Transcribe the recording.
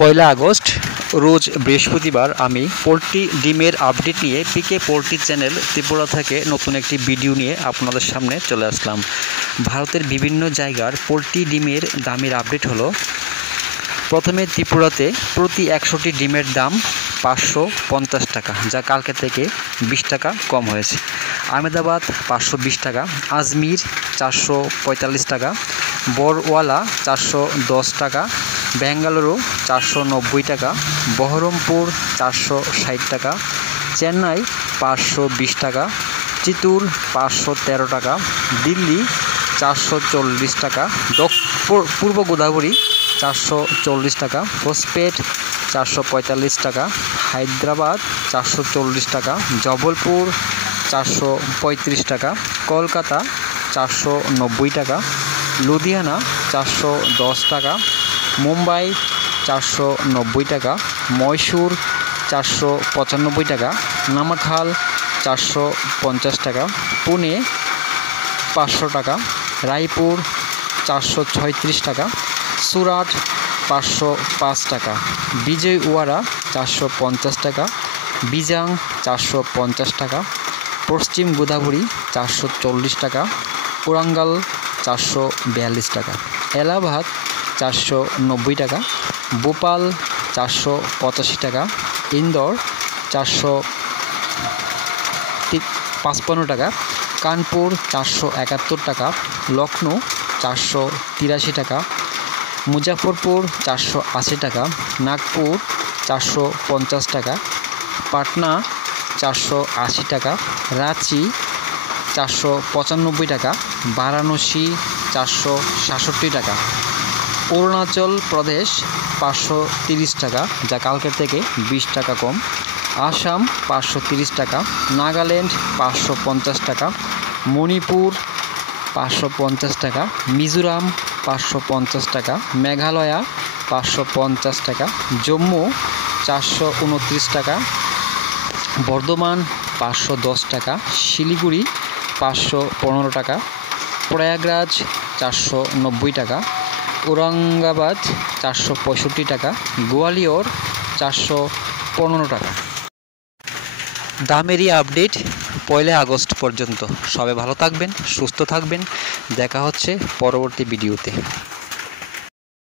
পয়লা August রোজ বৃহস্পতিবার আমি poultry ডিমের আপডেট নিয়ে পিকে পোলট্রি চ্যানেল ত্রিপুরা থেকে নতুন একটি ভিডিও নিয়ে আপনাদের সামনে চলে আসলাম। ভারতের বিভিন্ন জায়গার পোলট্রি ডিমের দামের আপডেট হলো। প্রথমে ত্রিপুরাতে প্রতি ১০০টি ডিমের দাম ৫৫০ টাকা, যা কালকে থেকে ২০ টাকা কম হয়েছে। আহমেদাবাদ ৫২০ টাকা, আজমির ৪৪৫ টাকা, বড়ওয়ালা ৪১০ টাকা, বেঙ্গালুরু ৪৯০ টাকা, বহরমপুর ৪৬০ টাকা, চেন্নাই ৫২০ টাকা, চিত্তুর ৫১৩ টাকা, দিল্লি ৪৪০ টাকা, পূর্ব গোদাবরী ৪৪০ টাকা, হোসপেট ৪৪৫ টাকা, হায়দ্রাবাদ ৪৪০ টাকা, জবলপুর ৪৩৫ টাকা, কলকাতা ৪৯০ টাকা, লুধিয়ানা ৪১০ টাকা, মুম্বাই ৪৯০ টাকা, মহীশূর ৪৯৫ টাকা, নামাখাল ৪৫০ টাকা, পুনে ৫০০ টাকা, রায়পুর ৪৩৬ টাকা, সুরাট ৫০৫ টাকা, বিজয়ওয়াড়া ৪৫০ টাকা, বিজাং ৪৫০ টাকা, পশ্চিম গোদাবরী ৪৪০ টাকা, ওরাঙ্গাল ৪৪২ টাকা, এলাহাবাদ ৪৯০ টাকা, ভোপাল ৪৮৫ টাকা, ইন্দোর ৪৫৫ টাকা, কানপুর ৪৭১ টাকা, লখনৌ ৪৮৩ টাকা, মুজাফরপুর ৪৮০ টাকা, নাগপুর ৪৫০ টাকা, পাটনা ৪৮০ টাকা, রাঁচি ৪৯৫ টাকা, বারাণসী ৪৬৭ টাকা, অরুণাচল প্রদেশ ৫৩০ টাকা, যা কালকের থেকে ২০ টাকা কম, আসাম ৫৩০ টাকা, নাগাল্যান্ড ৫৫০ টাকা, মণিপুর ৫৫০ টাকা, মিজোরাম ৫৫০ টাকা, মেঘালয়া ৫৫০ টাকা, জম্মু ৪২৯ টাকা, বর্ধমান ৫১০ টাকা, শিলিগুড়ি ৫১৫ টাকা, প্রয়াগরাজ ৪৯০ টাকা, ঔরঙ্গাবাদ ৪৬৫ টাকা, গোয়ালিয়র ৪১৫ টাকা। দামেরই আপডেট পয়লা আগস্ট পর্যন্ত। সবাই ভালো থাকবেন, সুস্থ থাকবেন। দেখা হচ্ছে পরবর্তী ভিডিওতে।